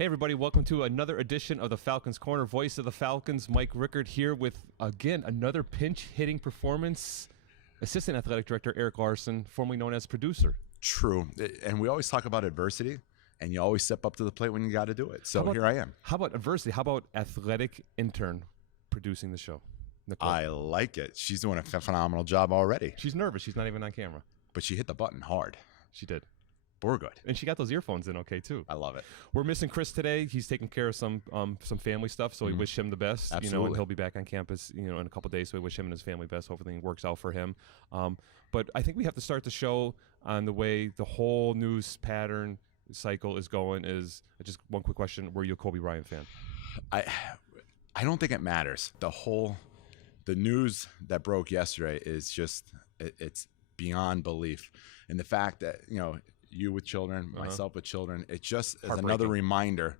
Hey everybody, welcome to another edition of the Falcons Corner. Voice of the Falcons, Mike Rickard here with, again, another pinch-hitting performance. Assistant Athletic Director Eric Larson, formerly known as producer. True. And we always talk about adversity, and you always step up to the plate when you got to do it. So here I am. How about adversity? How about athletic intern producing the show? Nicole. I like it. She's doing a phenomenal job already. She's nervous. She's not even on camera. But she hit the button hard. She did. We're good. And she got those earphones in okay, too. I love it. We're missing Chris today. He's taking care of some family stuff, so we wish him the best. Absolutely. And he'll be back on campus, in a couple of days, so we wish him and his family best. Hopefully it works out for him. But I think we have to start the show on the way the whole news pattern cycle is going. Is just one quick question. Were you a Kobe Bryant fan? I don't think it matters. The news that broke yesterday is just, it's beyond belief. And the fact that, you with children, myself with children, it just is another reminder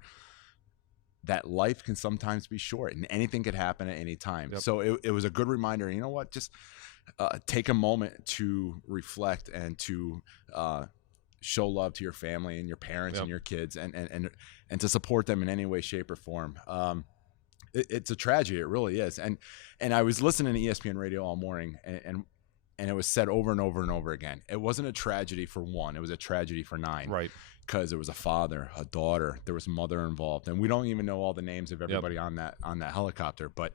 that life can sometimes be short and anything could happen at any time. Yep. So it was a good reminder. You know what? Just take a moment to reflect and to show love to your family and your parents and your kids and to support them in any way, shape, or form. It's a tragedy. It really is. And I was listening to ESPN radio all morning, and it was said over and over and over again. It wasn't a tragedy for one. It was a tragedy for nine. Right. Because there was a father, a daughter, there was mother involved. And we don't even know all the names of everybody on that helicopter. But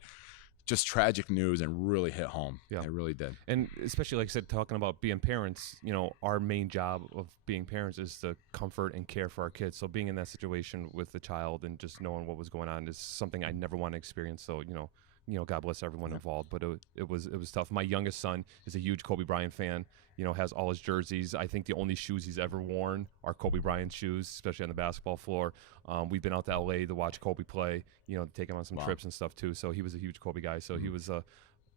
just tragic news and really hit home. Yeah. It really did. And especially, like I said, talking about being parents, our main job of being parents is to comfort and care for our kids. So being in that situation with the child and just knowing what was going on is something I never want to experience. So, God bless everyone involved, but it was tough. My youngest son is a huge Kobe Bryant fan, has all his jerseys. I think the only shoes he's ever worn are Kobe Bryant shoes, especially on the basketball floor. We've been out to LA to watch Kobe play, take him on some trips and stuff too. So he was a huge Kobe guy. So he was a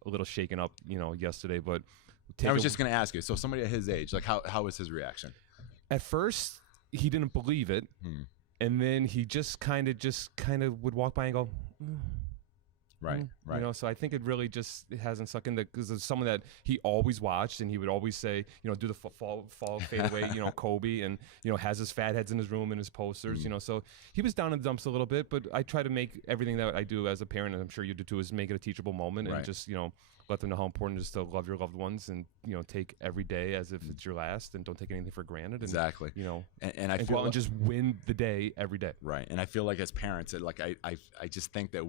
little shaken up, yesterday, but I was just going to ask you, so somebody at his age, like how was his reaction? At first he didn't believe it. And then he just kind of would walk by and go, Right. So I think it really just hasn't sunk in because it's someone that he always watched and he would always say, do the fall fade away, Kobe, and has his fat heads in his room and his posters, so he was down in the dumps a little bit, but I try to make everything that I do as a parent, and I'm sure you do too, is make it a teachable moment and just, let them know how important it is to love your loved ones and, take every day as if it's your last and don't take anything for granted. And, exactly. And I feel go out and just win the day every day. Right. And I feel like as parents, I just think that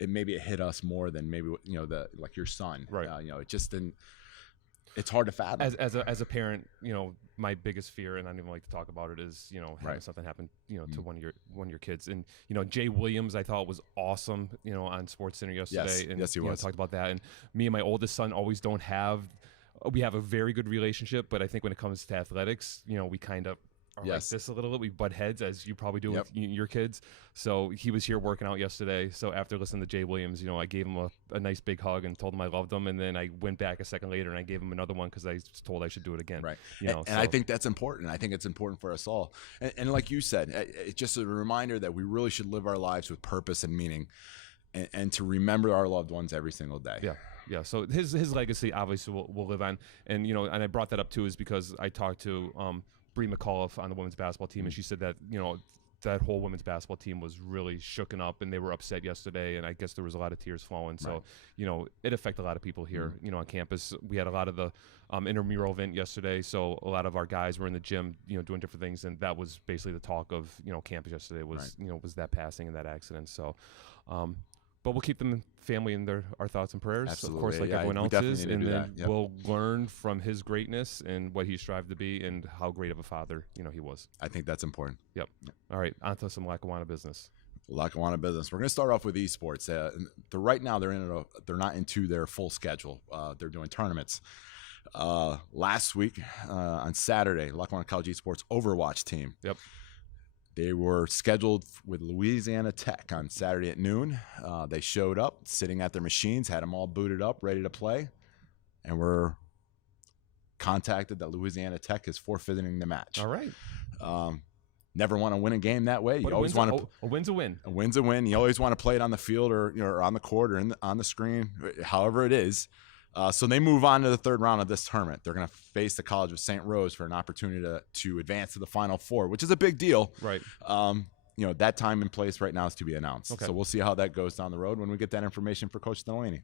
it hit us more than maybe like your son. Right. It just didn't. It's hard to fathom. As a parent, my biggest fear, and I don't even like to talk about it, is having something happen to one of your kids. And Jay Williams, I thought was awesome. On SportsCenter yesterday. Yes, he was. Talked about that. And me and my oldest son always don't have. We have a very good relationship, but I think when it comes to athletics, we kind of. Like this a little bit. We butt heads, as you probably do with your kids. So he was here working out yesterday. So after listening to Jay Williams, I gave him a nice big hug and told him I loved him. And then I went back a second later and I gave him another one because I was told I should do it again. Right. And I think that's important. I think it's important for us all. And like you said, it's just a reminder that we really should live our lives with purpose and meaning, and to remember our loved ones every single day. Yeah. Yeah, so his legacy obviously will live on. And, and I brought that up too is because I talked to Bree McAuliffe on the women's basketball team, and she said that that whole women's basketball team was really shooken up and they were upset yesterday, and I guess there was a lot of tears flowing. So it affected a lot of people here on campus. We had a lot of the intramural event yesterday, so a lot of our guys were in the gym doing different things, and that was basically the talk of campus yesterday was was that passing and that accident. So but we'll keep them family in our thoughts and prayers, Absolutely. Of course, like everyone else is, and then we'll learn from his greatness and what he strived to be and how great of a father he was. I think that's important. Yep. All right, on to some Lackawanna business. Lackawanna business. We're going to start off with esports. Right now they're not into their full schedule. They're doing tournaments. Last week on Saturday, Lackawanna College Esports Overwatch team. Yep. They were scheduled with Louisiana Tech on Saturday at noon. They showed up, sitting at their machines, had them all booted up, ready to play, and were contacted that Louisiana Tech is forfeiting the match. All right. Never want to win a game that way. You always want to. A win's a win. A win's a win. You always want to play it on the field or on the court or on the screen, however it is. So they move on to the third round of this tournament. They're going to face the College of St. Rose for an opportunity to advance to the Final Four, which is a big deal. Right. that time and place right now is to be announced. Okay. So we'll see how that goes down the road when we get that information for Coach Delaney.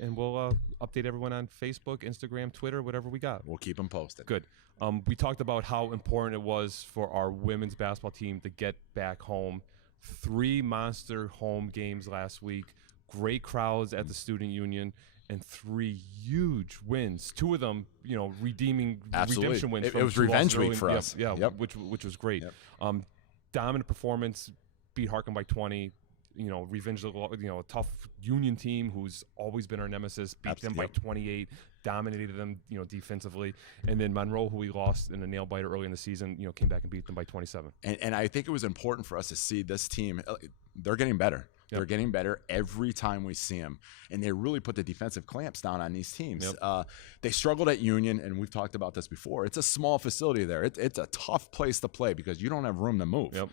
And we'll update everyone on Facebook, Instagram, Twitter, whatever we got. We'll keep them posted. Good. We talked about how important it was for our women's basketball team to get back home. 3 monster home games last week. Great crowds at the Student Union. And 3 huge wins. 2 of them, redeeming redemption wins. It was revenge week for us. Yeah, which was great. Yep. Dominant performance, beat Harkin by 20. Revenge a tough Union team who's always been our nemesis. Beat them by 28. Dominated them, defensively. And then Monroe, who we lost in a nail biter early in the season, came back and beat them by 27. And I think it was important for us to see this team. They're getting better. Yep. They're getting better every time we see them. And they really put the defensive clamps down on these teams. Yep. They struggled at Union, and we've talked about this before. It's a small facility there. It's a tough place to play because you don't have room to move. Yep.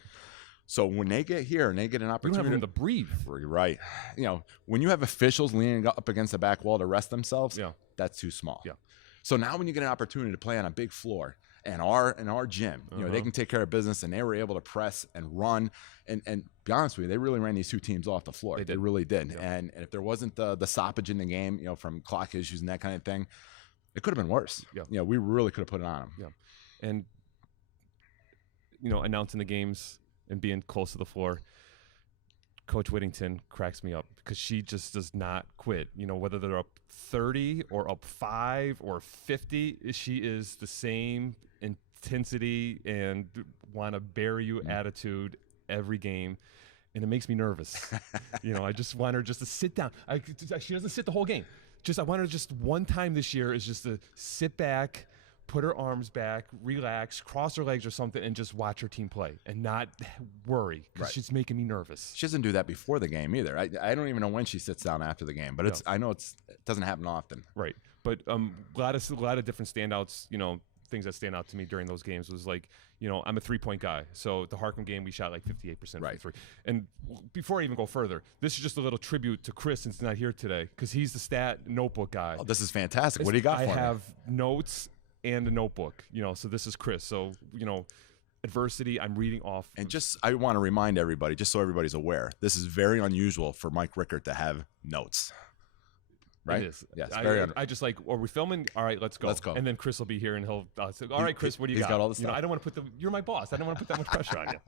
So when they get here and they get an opportunity, you don't have room to breathe. Right. When you have officials leaning up against the back wall to rest themselves, that's too small. Yeah. So now when you get an opportunity to play on a big floor and our gym, they can take care of business, and they were able to press and run and be honest with you, they really ran these 2 teams off the floor. They really did. Yeah. And if there wasn't the stoppage in the game, from clock issues and that kind of thing, it could have been worse. Yeah. We really could have put it on them. Yeah. And announcing the games and being close to the floor, Coach Whittington cracks me up because she just does not quit. Whether they're up 30 or up 5 or 50, she is the same intensity and want to bury you attitude every game. And it makes me nervous. I just want her just to sit down. She doesn't sit the whole game. I want her just one time this year is just to sit back, put her arms back, relax, cross her legs or something, and just watch her team play and not worry because she's making me nervous. She doesn't do that before the game either. I don't even know when she sits down after the game, but I know it doesn't happen often. Right. But a lot of different standouts, things that stand out to me during those games was like, I'm a 3-point guy. So the Harkin game, we shot like 58% from 3. And before I even go further, this is just a little tribute to Chris since he's not here today because he's the stat notebook guy. Oh, this is fantastic. What do you got for me? I have notes and a notebook, so this is Chris. So, adversity, I'm reading off. And I want to remind everybody, just so everybody's aware, this is very unusual for Mike Rickert to have notes. Right? It is. Yes. I just like, are we filming? All right, let's go. Let's go. And then Chris will be here and he'll say, all right, Chris, what do you got? He's got all the stuff. I don't want to you're my boss. I don't want to put that much pressure on you.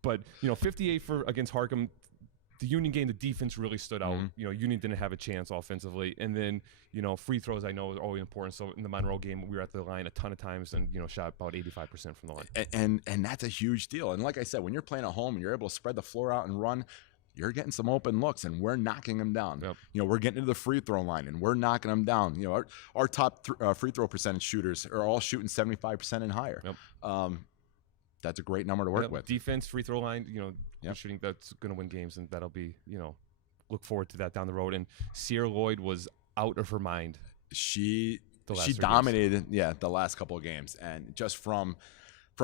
But, 58 against Harkin. The Union game, the defense really stood out. Union didn't have a chance offensively. And then, free throws I know is always important. So in the Monroe game, we were at the line a ton of times and, shot about 85% from the line. And that's a huge deal. And like I said, when you're playing at home and you're able to spread the floor out and run, you're getting some open looks, and we're knocking them down. Yep. We're getting to the free throw line, and we're knocking them down. Our top free throw percentage shooters are all shooting 75% and higher. Yep. That's a great number to work with. Defense, free throw line, shooting, that's going to win games, and that'll be, look forward to that down the road. And Sierra Lloyd was out of her mind. She dominated, the last couple of games, and just from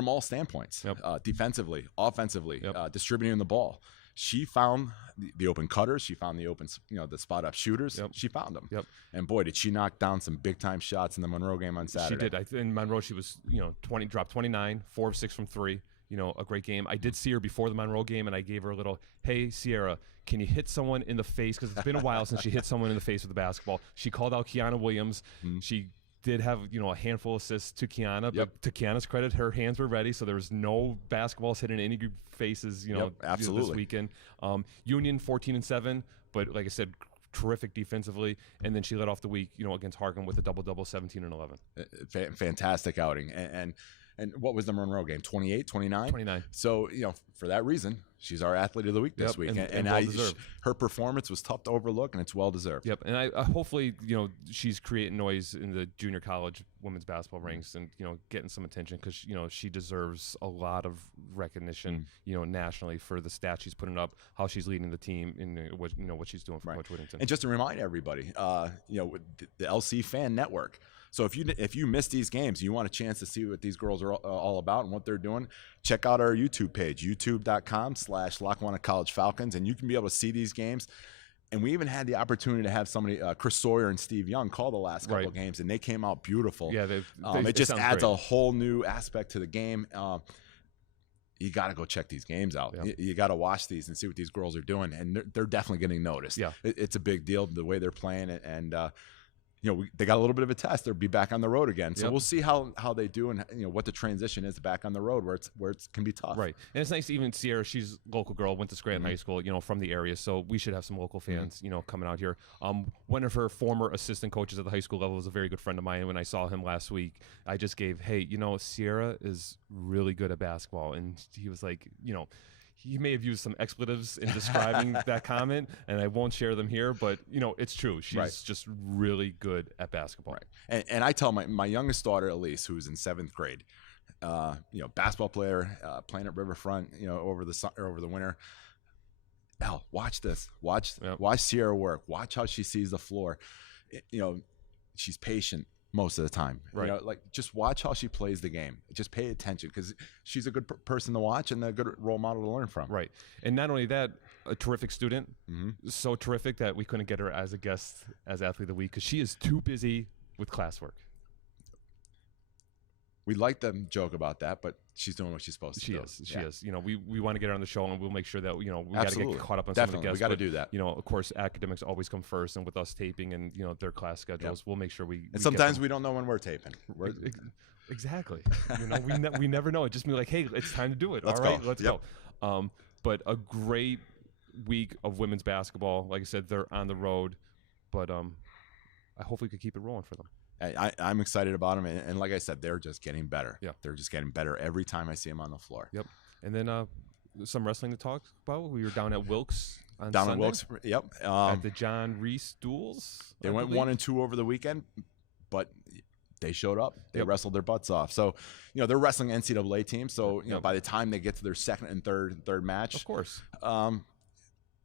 all standpoints, defensively, offensively, distributing the ball. She found the open cutters. She found the open, the spot up shooters. Yep. She found them. Yep. And boy, did she knock down some big time shots in the Monroe game on Saturday. She did. In Monroe, she was, dropped 29, 4 of 6 from 3. A great game. I did see her before the Monroe game, and I gave her a little, hey, Sierra, can you hit someone in the face? Because it's been a while since she hit someone in the face with the basketball. She called out Kiana Williams. She did have, a handful of assists to Kiana, but to Kiana's credit, her hands were ready, so there was no basketballs hitting any faces, absolutely. this weekend. Union 14-7, but like I said, terrific defensively, and then she led off the week, against Harkin with a double-double, 17 and 11. Fantastic outing, and what was the Monroe game? 28, 29? 29. So, for that reason, she's our athlete of the week this week. And well-deserved. Her performance was tough to overlook, and it's well-deserved. Yep, and I hopefully, she's creating noise in the junior college women's basketball ranks and, getting some attention because, she deserves a lot of recognition, nationally for the stats she's putting up, how she's leading the team, and what she's doing for Coach Whittington. And just to remind everybody, with the LC Fan Network. So if you miss these games, you want a chance to see what these girls are all about and what they're doing, check out our YouTube page, youtube.com/Lackawanna College Falcons, and you can be able to see these games. And we even had the opportunity to have somebody, Chris Sawyer and Steve Young, call the last couple of games, and they came out beautiful. Yeah, it just adds a whole new aspect to the game. you got to go check these games out. Yeah. You got to watch these and see what these girls are doing, and they're definitely getting noticed. Yeah. It's a big deal the way they're playing it, and they got a little bit of a test. They'll be back on the road again, so we'll see how they do, and what the transition is back on the road where it can be tough. Right, and it's nice to even Sierra. She's a local girl, went to Scranton High School, from the area, so we should have some local fans, coming out here. One of her former assistant coaches at the high school level was a very good friend of mine, and when I saw him last week, I just gave, hey, Sierra is really good at basketball, and he was like, he may have used some expletives in describing that comment, and I won't share them here, but, it's true. She's just really good at basketball. Right. And I tell my youngest daughter, Elise, who's in 7th grade, basketball player, playing at Riverfront, over the winter. Al, watch this. Watch Sierra work. Watch how she sees the floor. She's patient most of the time. Right. Just watch how she plays the game. Just pay attention, because she's a good person to watch and a good role model to learn from. Right. And not only that, a terrific student. So terrific that we couldn't get her as a guest as Athlete of the Week because she is too busy with classwork. We like to joke about that, but she's doing what she's supposed to do. She is. We want to get her on the show, and we'll make sure that, we got to get caught up on Definitely. some of the guests. We got to do that. Of course, academics always come first, and with us taping and, their class schedules, we'll make sure we. And sometimes we don't know when we're taping. Exactly. We never know. It just be like, hey, it's time to do it. Let's All right, go. Let's go. But a great week of women's basketball. Like I said, they're on the road, but I hope we could keep it rolling for them. I'm excited about them, and like I said, they're just getting better. Yeah, they're just getting better every time I see them on the floor. Yep. And then some wrestling to talk about. We were down at Wilkes on Sunday. At Wilkes, yep. At the John Reese Duels. They went 1-2 over the weekend, but they showed up. They wrestled their butts off. So, they're wrestling NCAA teams. So, by the time they get to their second and third match, of course,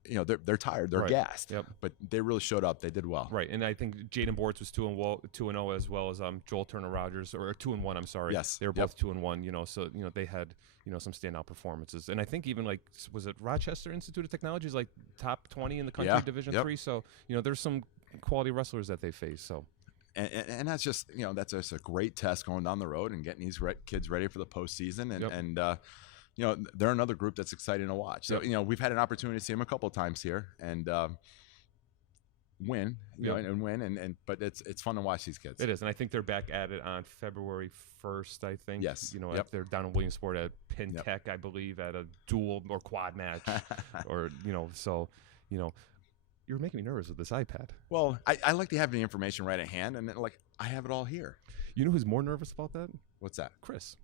they're tired, they're gassed. Yep. But they really showed up. They did well. Right, and I think Jaden Bortz was 2-0 as well as Joel Turner Rogers, or 2-1. I'm sorry. Yes, they were both 2-1. So they had some standout performances, and I think even was it Rochester Institute of Technology is top 20 in the country, Division III. So there's some quality wrestlers that they face. So. And that's just that's just a great test going down the road and getting these kids ready for the postseason, and they're another group that's exciting to watch. So we've had an opportunity to see them a couple of times here and win, but it's fun to watch these kids. It is, and I think they're back at it on February 1st. I think. Yes. They're down in Williamsport at Penn Tech, I believe, at a dual or quad match, or so. You're making me nervous with this iPad. Well, I like to have the information right at hand, and I have it all here. You know who's more nervous about that? What's that? Chris.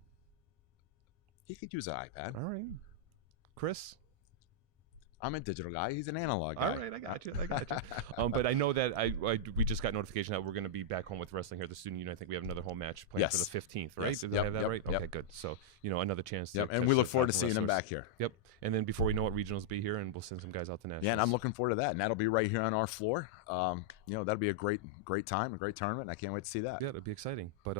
He could use an iPad. All right. Chris? I'm a digital guy. He's an analog guy. All right, I got you. But I know that we just got notification that we're going to be back home with wrestling here at the Student Union. I think we have another home match planned for the 15th, right? Yes. Did I have that right? Okay, good. So, another chance to and we look forward to seeing them back here. Yep. And then before we know it, regionals will be here, and we'll send some guys out to nationals. Yeah, and I'm looking forward to that. And that'll be right here on our floor. That'll be a great time, a great tournament. And I can't wait to see that. Yeah, it'll be exciting. But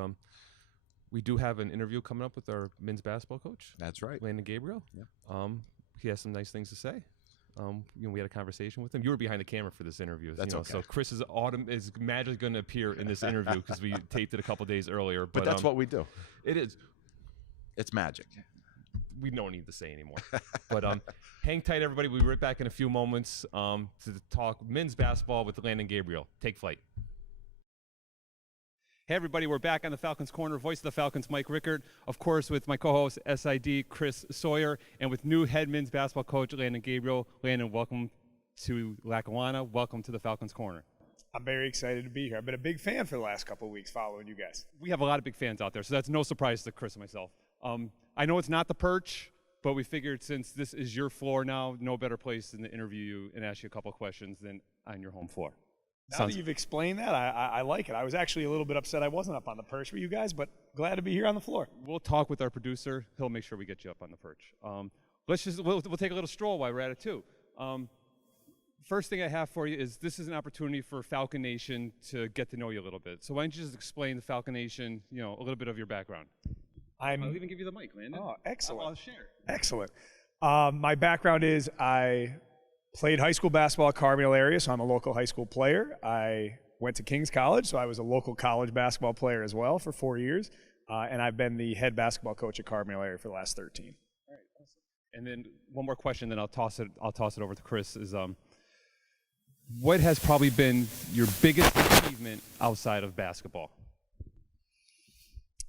we do have an interview coming up with our men's basketball coach. That's right. Landon Gabriel. Yeah. He has some nice things to say. We had a conversation with him. You were behind the camera for this interview. That's okay. So Chris is magically going to appear in this interview because we taped it a couple days earlier. But that's what we do. It is. It's magic. We don't need to say anymore. But hang tight, everybody. We'll be right back in a few moments to talk men's basketball with Landon Gabriel. Take flight. Hey, everybody. We're back on the Falcons Corner. Voice of the Falcons, Mike Rickert. Of course, with my co-host, SID, Chris Sawyer, and with new head men's basketball coach, Landon Gabriel. Landon, welcome to Lackawanna. Welcome to the Falcons Corner. I'm very excited to be here. I've been a big fan for the last couple of weeks following you guys. We have a lot of big fans out there, so that's no surprise to Chris and myself. I know it's not the perch, but we figured since this is your floor now, no better place than to interview you and ask you a couple of questions than on your home floor. Now that you've explained that, I like it. I was actually a little bit upset I wasn't up on the perch for you guys, but glad to be here on the floor. We'll talk with our producer. He'll make sure we get you up on the perch. We'll take a little stroll while we're at it too. First thing I have for you is this is an opportunity for Falcon Nation to get to know you a little bit. So why don't you just explain the Falcon Nation, a little bit of your background. I'll even give you the mic, Landon. Oh, excellent. I'll share. Excellent. My background is I played high school basketball at Carbondale area, so I'm a local high school player. I went to King's College, so I was a local college basketball player as well for 4 years. And I've been the head basketball coach at Carbondale area for the last 13. All right, And then one more question, then I'll toss it over to Chris. Is what has probably been your biggest achievement outside of basketball?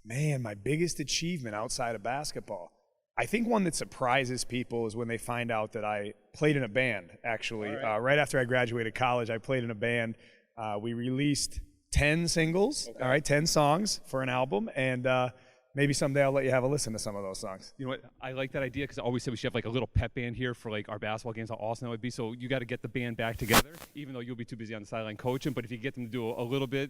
Man, my biggest achievement outside of basketball. I think one that surprises people is when they find out that I played in a band, actually. Right after I graduated college, I played in a band. We released 10 singles, 10 songs for an album, and maybe someday I'll let you have a listen to some of those songs. You know what? I like that idea because I always said we should have like a little pep band here for like our basketball games. How awesome that would be. So you got to get the band back together, even though you'll be too busy on the sideline coaching. But if you get them to do a little bit,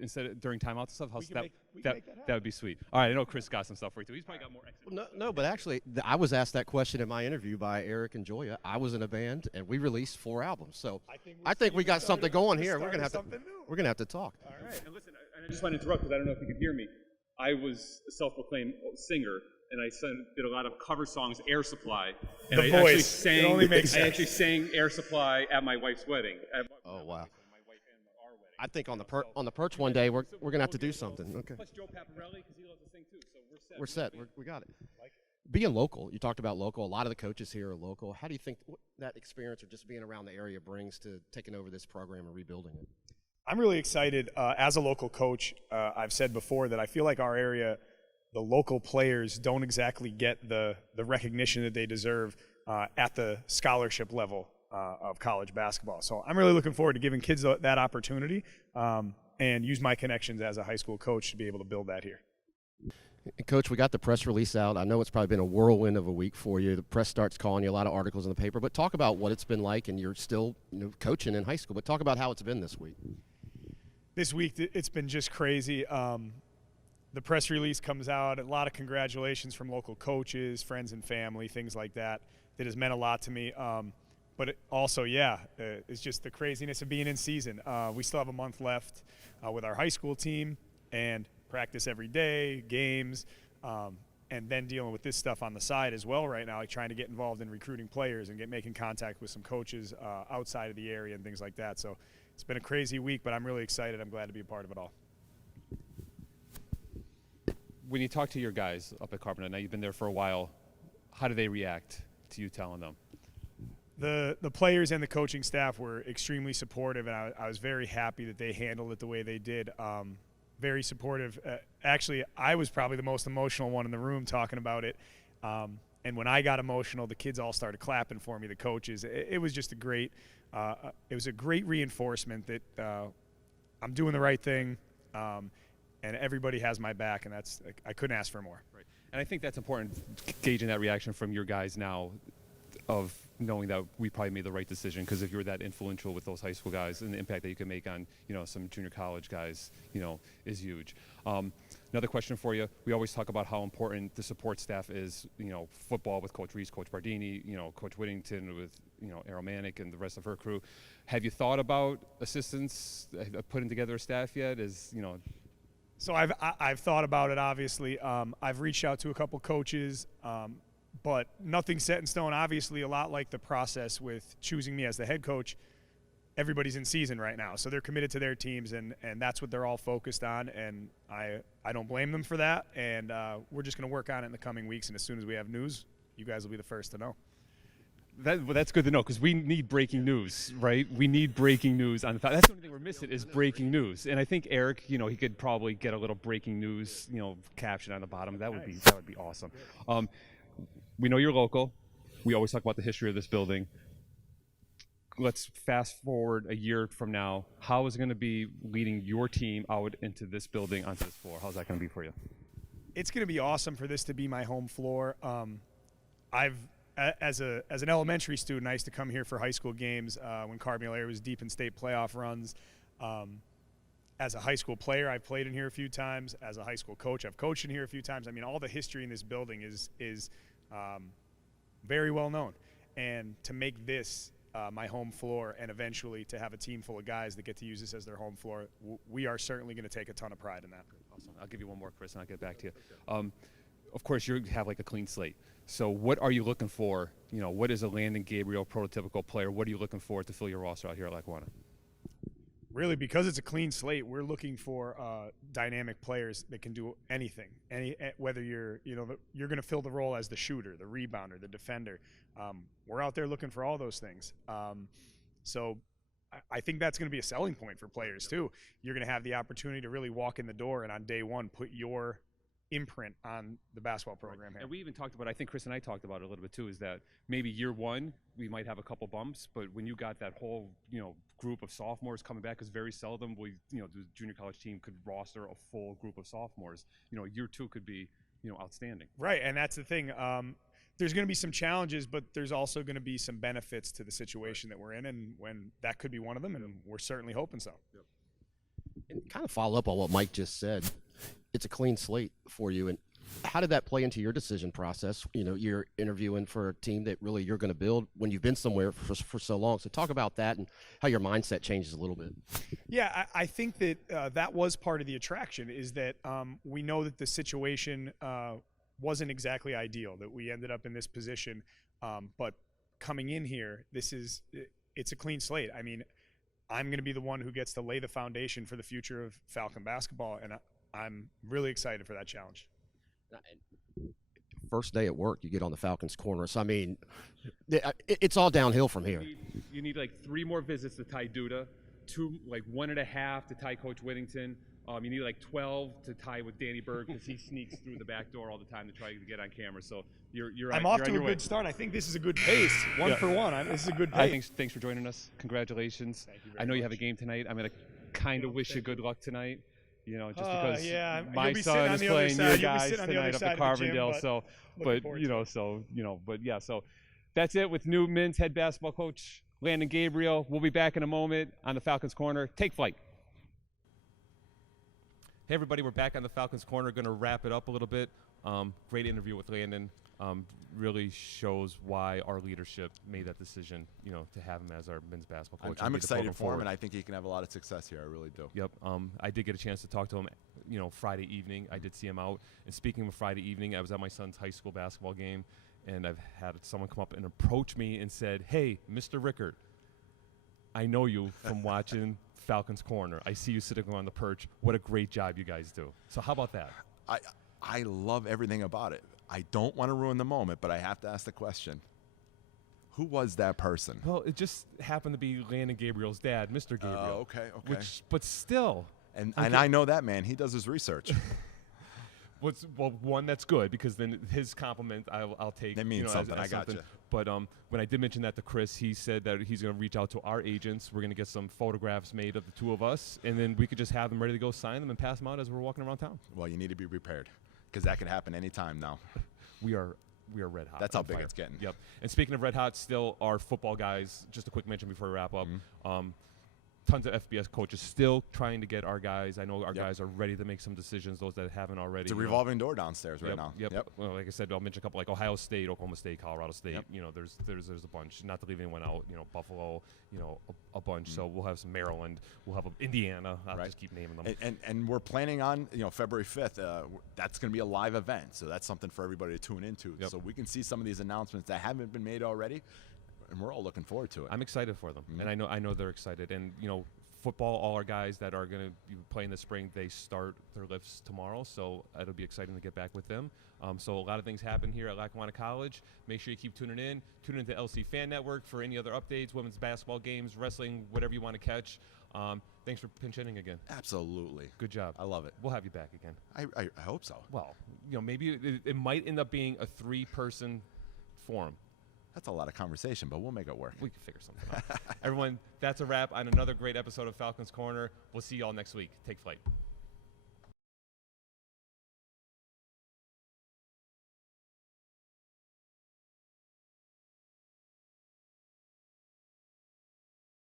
instead of during timeouts and stuff, that would be sweet. All right, I know Chris got some stuff for you too. He's probably got more. No, but actually, I was asked that question in my interview by Eric and Joya. I was in a band, and we released 4 albums. So I think we got something going here. We're gonna have to talk. All right, and listen, I just want to interrupt because I don't know if you could hear me. I was a self-proclaimed singer, and I did a lot of cover songs, Air Supply. And the voice. It only makes sense. I actually sang Air Supply at my wife's wedding. Oh, wow. I think on the perch one day, we're going to have to do something. Okay. Plus Joe Paparelli, because he loves to sing too, so we're set. We got it. Being local, you talked about local. A lot of the coaches here are local. How do you think that experience or just being around the area brings to taking over this program and rebuilding it? I'm really excited. As a local coach, I've said before that I feel like our area, the local players don't exactly get the recognition that they deserve at the scholarship level of college basketball. So I'm really looking forward to giving kids that opportunity and use my connections as a high school coach to be able to build that here. Coach, we got the press release out. I know it's probably been a whirlwind of a week for you. The press starts calling you, a lot of articles in the paper. But talk about what it's been like, and you're still coaching in high school. But talk about how it's been this week. This week, it's been just crazy. The press release comes out, a lot of congratulations from local coaches, friends and family, things like that. That has meant a lot to me. But it's just the craziness of being in season. We still have a month left with our high school team and practice every day, games, and then dealing with this stuff on the side as well right now, like trying to get involved in recruiting players and making contact with some coaches outside of the area and things like that. So it's been a crazy week, but I'm really excited. I'm glad to be a part of it all. When you talk to your guys up at Carbondale, now you've been there for a while, how do they react to you telling them? The players and the coaching staff were extremely supportive, and I was very happy that they handled it the way they did. Very supportive. Actually, I was probably the most emotional one in the room talking about it. And when I got emotional, the kids all started clapping for me, the coaches. It was just a great reinforcement that I'm doing the right thing, and everybody has my back, and I couldn't ask for more. Right. And I think that's important, gauging that reaction from your guys now of knowing that we probably made the right decision, because if you're that influential with those high school guys and the impact that you can make on some junior college guys is huge. Another question for you: we always talk about how important the support staff is. Football with Coach Reese, Coach Bardini, Coach Whittington with Aromanic and the rest of her crew. Have you thought about assistants putting together a staff yet? So I've thought about it. Obviously, I've reached out to a couple coaches. But nothing set in stone. Obviously, a lot like the process with choosing me as the head coach, everybody's in season right now. So they're committed to their teams, and that's what they're all focused on. And I don't blame them for that. And we're just going to work on it in the coming weeks. And as soon as we have news, you guys will be the first to know. That's good to know, because we need breaking news, right? We need breaking news on the top. That's the only thing we're missing is breaking news. And I think Eric, he could probably get a little breaking news, caption on the bottom. That would be awesome. We know you're local. We always talk about the history of this building. Let's fast forward a year from now. How is it going to be leading your team out into this building, onto this floor? How's that going to be for you? It's going to be awesome for this to be my home floor. As an elementary student, I used to come here for high school games when Carbondale area was deep in state playoff runs. As a high school player, I've played in here a few times. As a high school coach, I've coached in here a few times. I mean, all the history in this building is very well known. And to make this my home floor, and eventually to have a team full of guys that get to use this as their home floor, we are certainly going to take a ton of pride in that. Awesome. I'll give you one more, Chris, and I'll get back to you. Of course, you have like a clean slate. So what are you looking for? What is a Landon Gabriel prototypical player? What are you looking for to fill your roster out here at Lackawanna? really, because it's a clean slate, we're looking for dynamic players that can do anything. Whether you're going to fill the role as the shooter, the rebounder, the defender. We're out there looking for all those things. So I think that's going to be a selling point for players too. You're going to have the opportunity to really walk in the door and on day one put your imprint on the basketball program here. And we even talked about, I think Chris and I talked about it a little bit too, is that maybe year one we might have a couple bumps, but when you got that whole group of sophomores coming back, because very seldom the junior college team could roster a full group of sophomores. Year two could be outstanding. Right, and that's the thing. There's going to be some challenges, but there's also going to be some benefits to the situation that we're in, and when that could be one of them, and we're certainly hoping so. Yep. And kind of follow up on what Mike just said. It's a clean slate for you, and how did that play into your decision process? You're interviewing for a team that really you're going to build when you've been somewhere for so long. So talk about that and how your mindset changes a little bit. Yeah, I think that that was part of the attraction, is that we know that the situation wasn't exactly ideal, that we ended up in this position. But coming in here, it's a clean slate. I mean, I'm going to be the one who gets to lay the foundation for the future of Falcon basketball, and I'm really excited for that challenge. First day at work, you get on the Falcons Corner. So, I mean, it's all downhill from here. You need like 3 more visits to Ty Duda, 1.5 to Ty Coach Whittington. You need like 12 to tie with Danny Berg, because he sneaks through the back door all the time to try to get on camera. So I'm off to a good start. I think this is a good pace. One for one. This is a good pace. Thanks for joining us. Congratulations. Thank you very I know you much. have a game tonight. I'm going to kind of wish you good luck tonight. Just because my You'll be son is sitting on the other playing side. your You'll be guys sitting on the tonight other up side at of the gym, Carbondale. So that's it with new men's head basketball coach Landon Gabriel. We'll be back in a moment on the Falcons Corner. Take flight. Hey everybody, we're back on the Falcons Corner. Going to wrap it up a little bit. Great interview with Landon. Really shows why our leadership made that decision, to have him as our men's basketball coach. I'm excited for him, and I think he can have a lot of success here. I really do. Yep. I did get a chance to talk to him, Friday evening. I did see him out. And speaking of Friday evening, I was at my son's high school basketball game, and I've had someone come up and approach me and said, "Hey, Mr. Rickert, I know you from watching Falcons Corner. I see you sitting on the perch. What a great job you guys do." So how about that? I love everything about it. I don't want to ruin the moment, but I have to ask the question. Who was that person? Well, it just happened to be Landon Gabriel's dad, Mr. Gabriel. Okay. But still. And I know that man. He does his research. One, that's good, because then his compliment I'll take. That means something. I got you. But when I did mention that to Chris, he said that he's going to reach out to our agents. We're going to get some photographs made of the two of us, and then we could just have them ready to go sign them and pass them out as we're walking around town. Well, you need to be prepared, because that could happen anytime now. We are red hot. That's how big fire. it's getting. Yep. And speaking of red hot, still our football guys, just a quick mention before we wrap up. Tons of FBS coaches still trying to get our guys. I know our guys are ready to make some decisions, those that haven't already. It's a revolving door downstairs right now. Yep. Well, like I said, I'll mention a couple like Ohio State, Oklahoma State, Colorado State. Yep. There's a bunch. Not to leave anyone out. Buffalo. A bunch. So we'll have some Maryland. We'll have Indiana. I'll just keep naming them. And we're planning on February 5th. That's going to be a live event, so that's something for everybody to tune into. Yep. So we can see some of these announcements that haven't been made already, and we're all looking forward to it. I'm excited for them, and I know they're excited. And football, all our guys that are going to be playing this spring, they start their lifts tomorrow, so it'll be exciting to get back with them. So a lot of things happen here at Lackawanna College. Make sure you keep tuning in. Tune into LC Fan Network for any other updates, women's basketball games, wrestling, whatever you want to catch. Thanks for pinch hitting again. Absolutely. Good job. I love it. We'll have you back again. I hope so. Well, maybe it might end up being a 3-person forum. That's a lot of conversation, but we'll make it work. We can figure something out. Everyone, that's a wrap on another great episode of Falcons Corner. We'll see you all next week. Take flight.